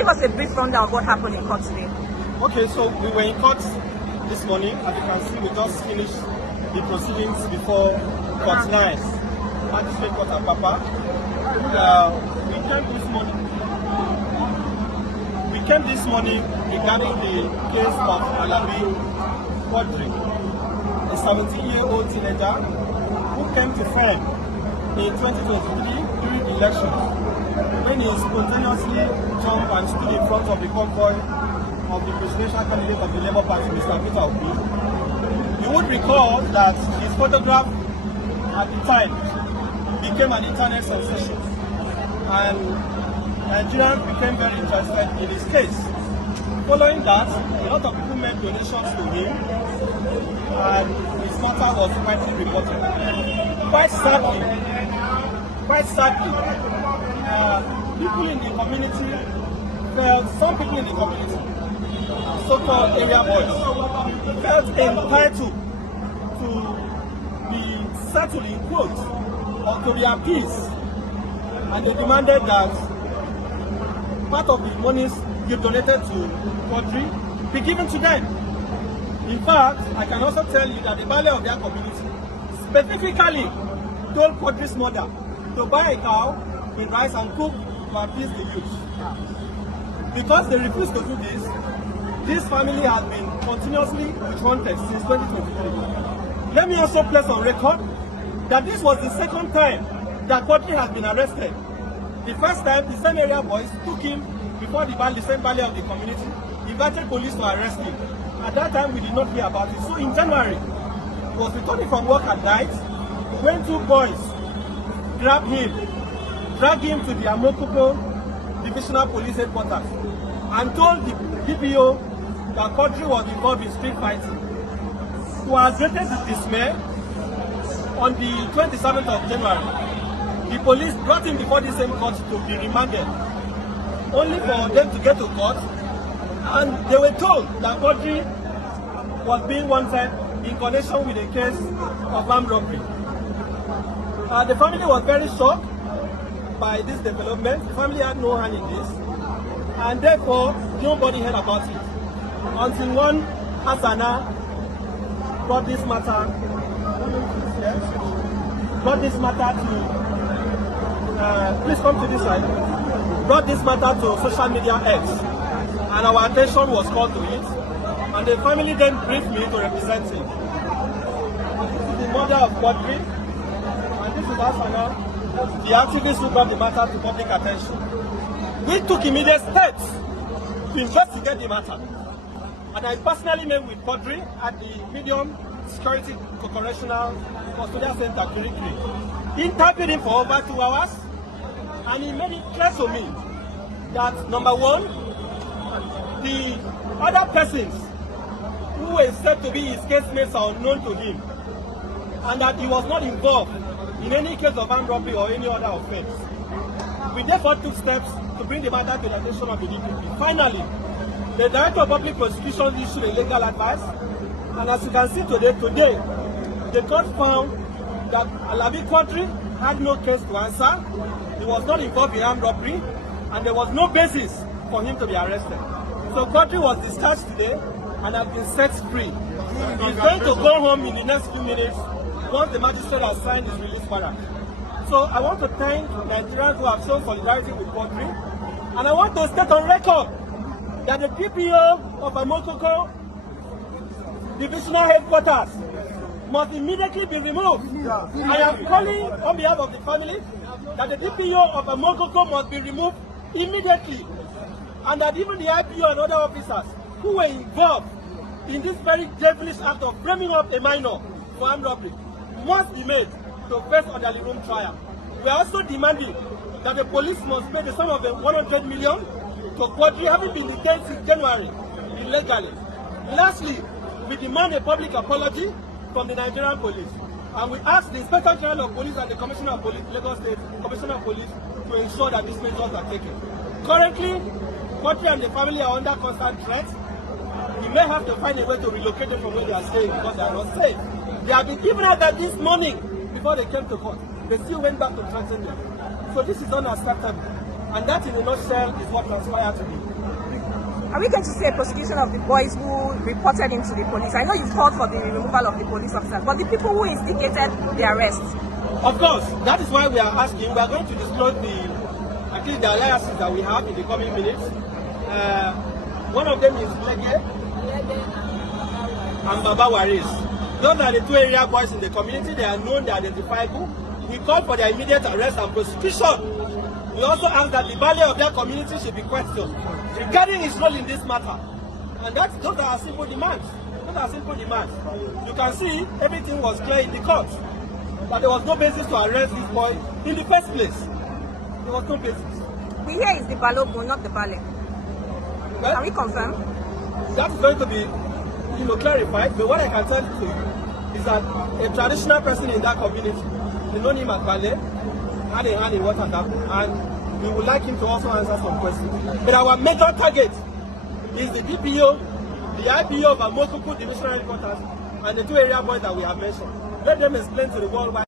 give us a brief rundown of what happened in court today. Okay, so we were in court this morning. As you can see, we just finished the proceedings before court 9. Magistrate Court at Papa. We came this morning regarding the case of Alabi Quadri, a 17-year-old teenager who came to fame in 2023 during the elections when he spontaneously jumped and stood in front of the convoy of the presidential candidate of the Labour Party, Mr. Peter Obi. You would recall that his photograph at the time became an internet sensation, and Nigerians became very interested in his case. Following that, a lot of people made donations to him, and his matter was widely reported. Quite sadly, people in the community some people in the community, so-called area boys, felt entitled to be settled in quotes or to be appeased, and they demanded that part of the monies you've donated to Quadri be given to them. In fact, I can also tell you that the value of their community specifically told Quadri's mother to buy a cow in rice and cook to appease the youth. Because they refused to do this family has been continuously witch-hunted since 2023. Let me also place on record that this was the second time that Quadri has been arrested. The first time, the same area boys took him before the same valley of the community, invited police to arrest him. At that time, we did not hear about it. So in January, he was returning from work at night when two boys grabbed him, dragged him to the Amokoko Divisional Police Headquarters, and told the DPO that Quadri was involved in street fighting. To our greatest dismay, on the 27th of January, the police brought him before the same court to be remanded, only for them to get to court, and they were told that Quadri was being wanted in connection with a case of armed robbery. The family was very shocked by this development. The family had no hand in this, and therefore nobody heard about it until one Hasana brought this matter to please come to this side. Brought this matter to social media X, and our attention was called to it, and the family then briefed me to represent him. This is the mother of Quadri, and this is Hasana, the activist who brought the matter to public attention. We took immediate steps to investigate the matter, and I personally met with Quadri at the Medium Security Correctional Custodial Center, Kirikiri. Interviewed him for over 2 hours, and he made it clear to me that, number one, the other persons who were said to be his casemates are unknown to him, and that he was not involved in any case of armed robbery or any other offense. We therefore took steps to bring the matter to the attention of the DPP. Finally, the Director of Public Prosecution issued a legal advice, and as you can see today, the court found that Alabi Quadri had no case to answer, he was not involved in armed robbery, and there was no basis for him to be arrested. So Quadri was discharged today and has been set free. He's going to go home in the next few minutes once the magistrate has signed his release warrant. So I want to thank Nigerians who have shown solidarity with Quadri, and I want to state on record that the DPO of Amokoko Divisional Headquarters must immediately be removed. I am calling on behalf of the family that the DPO of Amokoko must be removed immediately, and that even the IPO and other officers who were involved in this very devilish act of framing up a minor for armed robbery must be made to face orderly room trial. We are also demanding that the police must pay the sum of 100 million to Quadri, having been detained since January illegally. Lastly, we demand a public apology from the Nigerian police, and we ask the Inspector General of Police and the Commissioner of Police, Lagos State Commissioner of Police, to ensure that these measures are taken. Currently, Quadri and the family are under constant threat. We may have to find a way to relocate them from where they are staying because they are not safe. They have been given out that this morning before they came to court. They still went back to threaten them. So this is unacceptable. And that in a nutshell is what transpired to me. Are we going to see a prosecution of the boys who reported him to the police? I know you've called for the removal of the police officers, but the people who instigated the arrest. Of course, that is why we are asking. We are going to disclose at least the alliances that we have in the coming minutes. One of them is Lege and Baba Waris. Those are the two area boys in the community. They are known, they are identifiable. We call for their immediate arrest and prosecution. We also ask that the value of their community should be questioned regarding his role in this matter. And those are our simple demands. Those are simple demands. You can see everything was clear in the court. But there was no basis to arrest this boy in the first place. There was no basis. We hear it's the Balogun, not the Bale. Well, can we confirm? That is going to be clarified. But what I can tell you is that a traditional person in that community, they know him as Bale, hand in hand in what has happened, and we would like him to also answer some questions. But our major target is the DPO, the IPO of Amokuku Divisional Headquarters, and the two area boys that we have mentioned. Let them explain to the world why